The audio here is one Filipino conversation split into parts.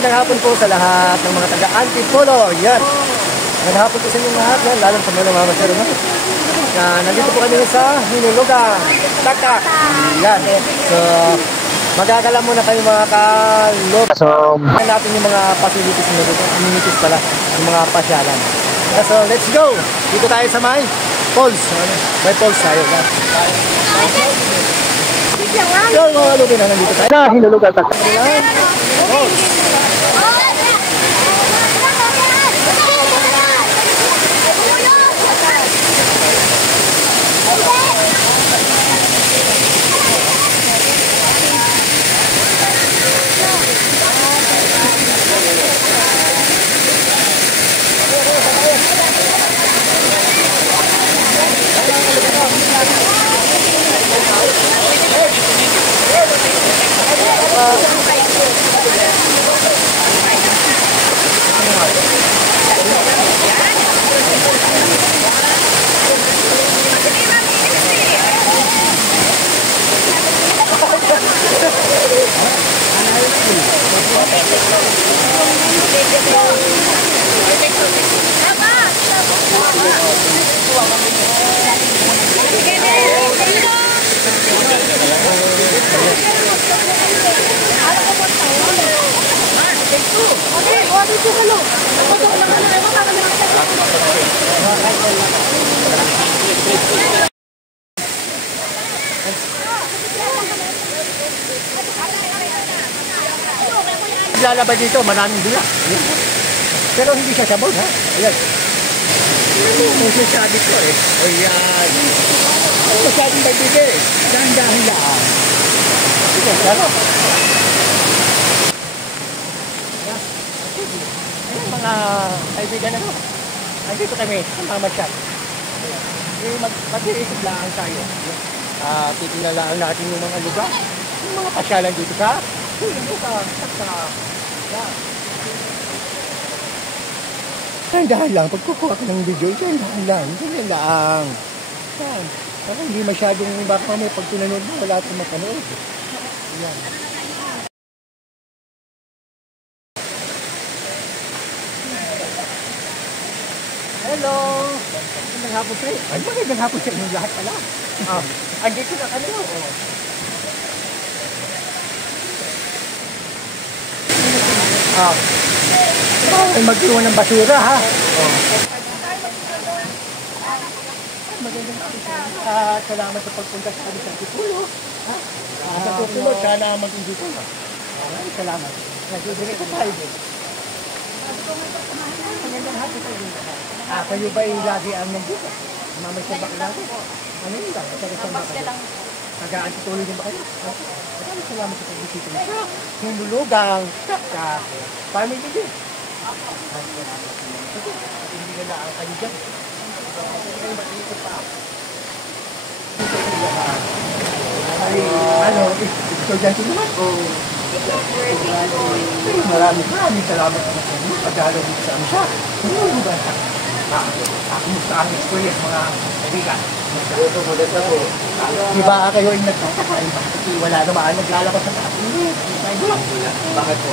Magandang hapon po sa lahat ng mga taga-Antipolo. Yan. Magandang hapon po sa inyong lahat. Yan. Lalo sa mga mamasyado na. Nandito po kami sa Hinulugan, Takak. Yan. So, magagala muna kayo mga kalog. So, natin yung mga facilities nyo dito. Amenities pala. Yung mga pasyalan. So, let's go. Dito tayo sa may falls. May falls tayo. Yan. So, mga lubi na nandito tayo. Na, Hinulugan, Takak. Falls. Lalabay dito, maraming dula. Pero hindi siya sabog, ha? Ayan. Ano sasabi ko eh? Ayan. Ano masabing magbigay? Dahan-dahan lang. Ito, sarap. Ayan, mga kaibigan naman. Andito kami, sa mga masyad. Mag-iikot lang tayo. Titinalaan natin yung mga lugar. Yung mga pasyalan dito sa Hinulugan, Takak. Dahan-dahan lang. Pagkukuha ko ng video, dahan-dahan lang. Dahan lang. Yan. Parang hindi masyadong baka may pag tinanood mo, wala akong mapanood. Yan. Hello! Magandang hapon sa'yo. Ay, magandang hapon sa inyong lahat pala. Andito na kami. Ay, mag-iwan ng basura, ha? Magandang hapon. Salamat sa pagpunta sa kami sa Antipolo. Sa susunod, sana mag-indito. Salamat. Nagsidirin ko tayo din. Magandang hapon sa inyo. Kayo ba yung lagi ang nandito? Mamay sa baka lagi? Ano yun lang? Nag-Antipolo din ba kayo? Maraming salamat sa pagbisita niyo. Hinulugan, Takak. Family din. Hindi na lang kayo dyan. Ano, ito dyan ito naman? Maraming salamat sa inyo. Pagdalaw dito sa Amsya. Hinulugan, Takak. Kumusta ang experience mga kaibigan? Maganda po. Diba kayo yung nagtatakain? Bakit wala naman naglalabas sa taas? Hindi. Bakit po?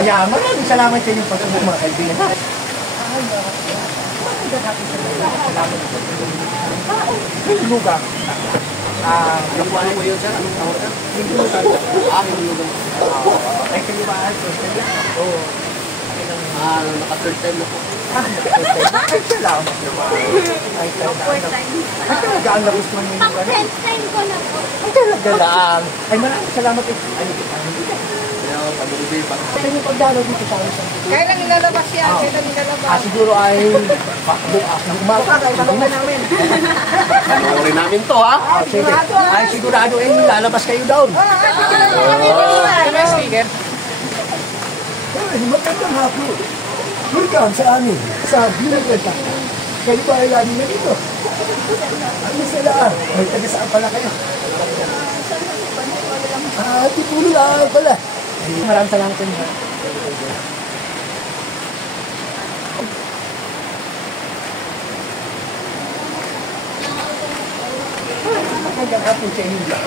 Kaya maraming salamat sa inyong pagkabuk mga kaibigan. Salamat sa Hinulugan. Nakuha mo yun, sir? Anong tawag ka? Hinulugan. Hinulugan. Ay, kayo ba? Oo. Naka-third time na po. Ay, salamat naman. Ay, salamat. Ay, talaga ang nagustuhan mo yung gano'n. Pag-10th time ko na po. Ay, talaga lang. Ay, maraming salamat. Ay, kaya yung pagdalaw dito sa amin. Kailan nilalabas yan? Kailan nilalabas? Siguro ay bukas ng umaga. Ay, talong namin. Panoorin namin to, ha? Sige. Ay, sigurado ay lalabas kayo doon. Ano yung speaker? Ay, magandang hapon. Welcome sa amin, sa Hinulugan, Takak. Kayo ba ay lagi na dito? Ano sila? Ay, taga saan pala kayo? Antipolo lang pala. Maraming salamat sa inyo. Magandang hapon sa inyo.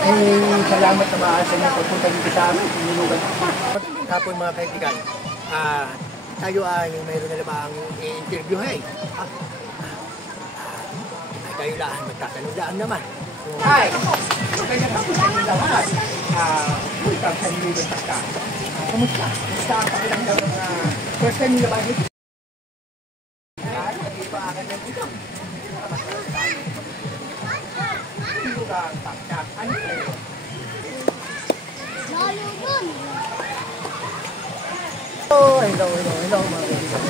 salamat na maasa niyo pagpunta dito sa amin. Sinulugan. Magandang hapon mga kaibigan. Tayo ay mayroon na namang i-interview ay kayo lang, magtatanong lang naman. So, hi! Magandang hapon sa inyo lahat. Welcome sa Nilugan Pasta. Kumusta? Kumusta ang pakiramdam ng first time nila ba dito? Hindi pa akin na dito. Nilugan Pasta. Ano kayo? Lalugan! Hello mga kaibigan.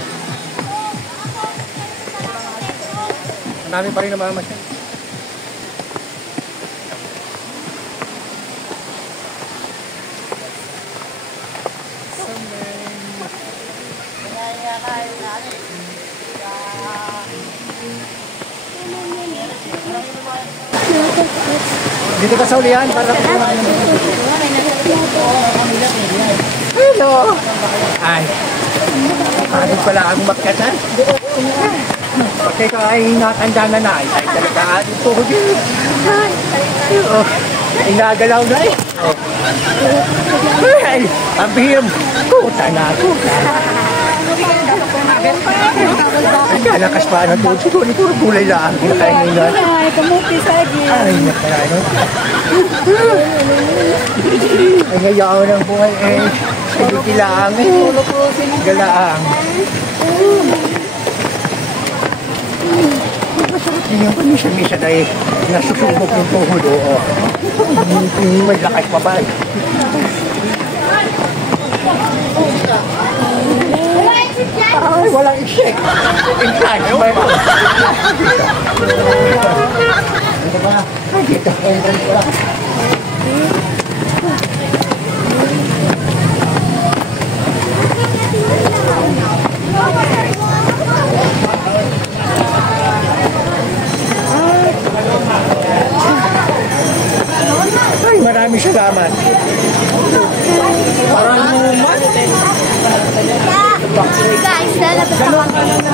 Ang dami pa rin namamasyal. Dito ka sa ulihan para hello! Ay, ano pala ang magkatan? Pagkay ka ay nakanda na ay talaga ating tuhod yun. Ay, nagalaw na eh. Ay, ang bihirang puta na ako. Ay, kalakas pa na tuhod. Siguro ito gulay lang. Ay, kamuti sa agin. Ay, nakalano. Ay, ngayon ang buhay eh. Sige lang eh. Galaang. Yung misa-misa na eh. Nasusubok yung tuhod. Oo. May lakas pa ba eh. Ay, walang isik. Inside. Mayroon. Ano ba? Ay, dito. Entrance ko lang. Ay, maraming salamat. Parang naman. Guys, lalabas ako.